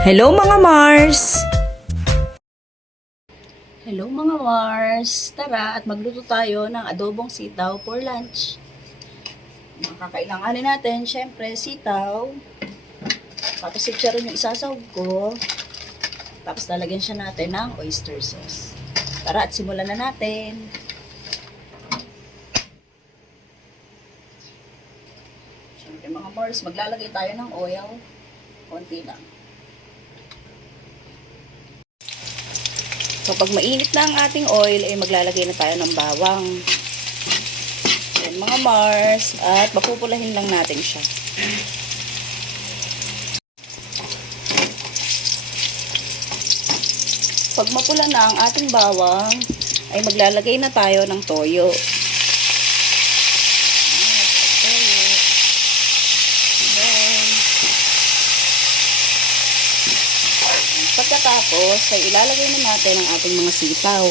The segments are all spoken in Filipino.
Hello mga Mars! Hello mga Mars! Tara at magluto tayo ng adobong sitaw for lunch. Mga kakailanganin natin, syempre sitaw. Tapos chicharon yung isasawag ko. Tapos lalagyan siya natin ng oyster sauce. Tara at simulan na natin. Syempre mga Mars, maglalagay tayo ng oil. Konti lang. So, pag mainit na ang ating oil, ay maglalagay na tayo ng bawang. Yan mga Mars. At mapupulahin lang natin siya. Pag mapula na ang ating bawang, ay maglalagay na tayo ng toyo. Pagkatapos, ay ilalagay na natin ang ating mga sitaw.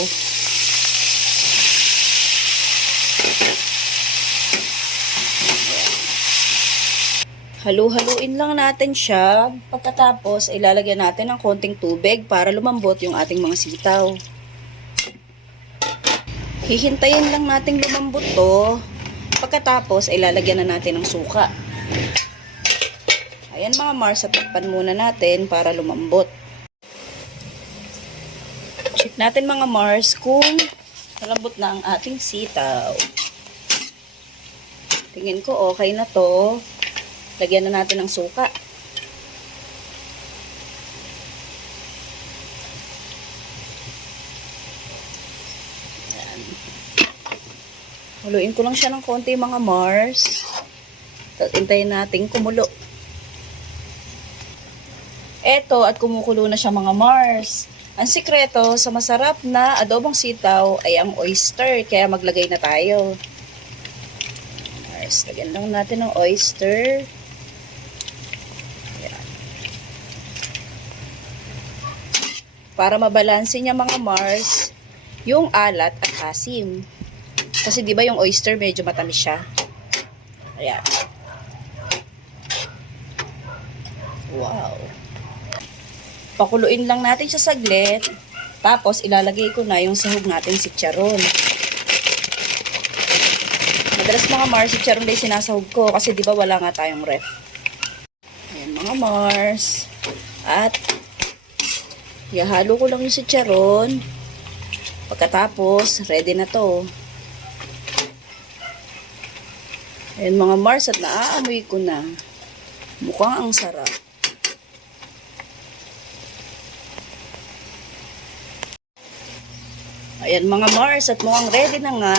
Halu-haluin lang natin siya. Pagkatapos, ilalagay natin ng konting tubig para lumambot yung ating mga sitaw. Hihintayin lang natin lumambot to. Pagkatapos, ilalagyan na natin ng suka. Ayan mga Mars, takpan muna natin para lumambot. Check natin mga Mars kung malambot na ang ating sitaw. Tingin ko okay na to. Lagyan na natin ng suka. Ayan. Haluin ko lang siya ng konti mga Mars. Tapos hintayin natin kumulo. Eto at kumukulo na siya mga Mars. Ang sikreto sa masarap na adobong sitaw ay ang oyster. Kaya maglagay na tayo. Mars, lagyan lang natin ng oyster. Ayan. Para mabalanse niya mga Mars, yung alat at asim. Kasi di ba yung oyster medyo matamis siya. Ayan. Wow. Pakuluin lang natin siya saglit. Tapos, ilalagay ko na yung sahog natin si chicharon. Madalas mga Mars, si chicharon din sinasahog ko. Kasi di ba wala nga tayong ref. Ayan mga Mars. At, ihalo ko lang yung si chicharon. Pagkatapos, ready na to. Ayan mga Mars, at naaamoy ko na. Mukhang ang sarap. Ayan mga Mars, at mukhang ready na nga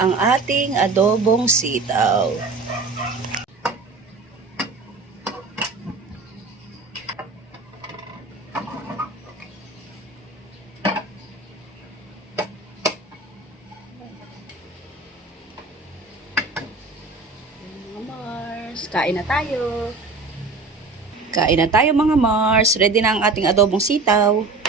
ang ating adobong sitaw. Mga Mars, kain na tayo. Kain na tayo mga Mars, ready na ang ating adobong sitaw.